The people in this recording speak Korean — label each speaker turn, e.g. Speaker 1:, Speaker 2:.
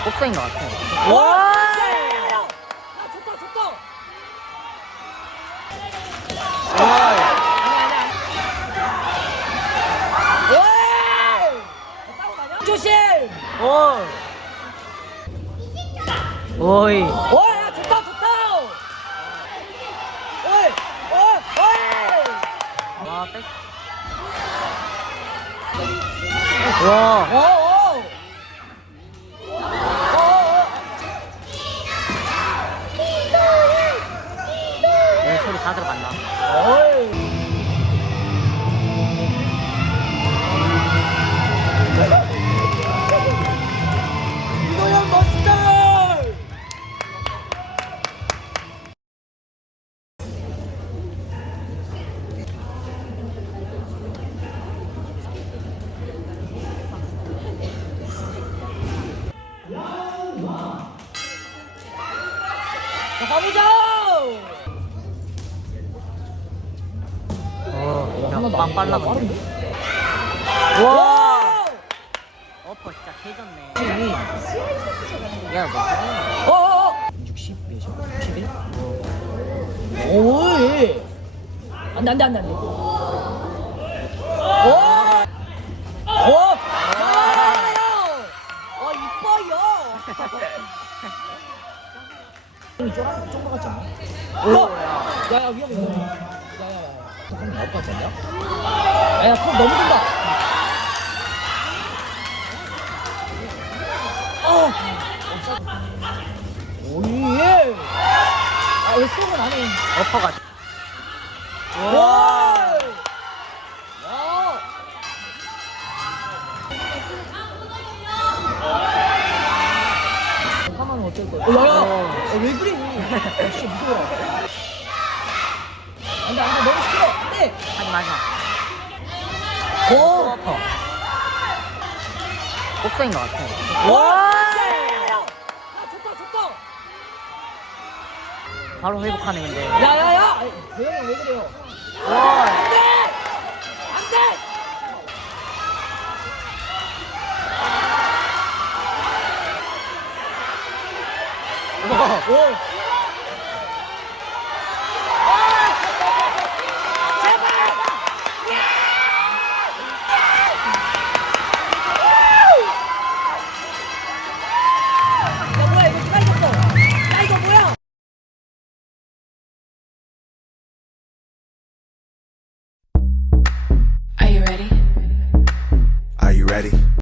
Speaker 1: 복사인 것 같아.
Speaker 2: 와!
Speaker 3: 야, 좋다, 좋다. 조심!
Speaker 1: 오이.
Speaker 3: 야, 좋다, 좋다! 어이!
Speaker 1: 와, 백. 와. 내 소리 다 들어간다.
Speaker 3: 이거야, 멋있다! 자, 가보자!
Speaker 1: 야, 빵 빨라.
Speaker 3: 빠른데?
Speaker 1: 와. 어퍼 진짜 개졌네. 야, 뭐.
Speaker 3: 60 몇이야? 61? 오이! 안 돼, 안 돼, 안 돼, 안 돼. 이뻐요! 형이 쫀거 같지 않아? 야야, 위험해, 위험해. 야야야. 턱 나올 것 같지 않냐? 야야, 턱 너무 든다! 오예! 왜 수업은 안 해?
Speaker 1: 어퍼가.
Speaker 3: 와! 하면 어쩔 거야? 야야! 왜 그래? 진짜 무서워. 안 돼, 안 돼, 너무 시끄러. 안 돼!
Speaker 1: 하지 마지 마.
Speaker 3: 오!
Speaker 1: 어퍼. 복사인 것 같아.
Speaker 3: 야, 좋다, 좋다!
Speaker 1: 바로 회복하네, 근데.
Speaker 3: 야야야! 대형이 왜 그래요?
Speaker 1: 와.
Speaker 3: 안 돼! 안 돼! 오!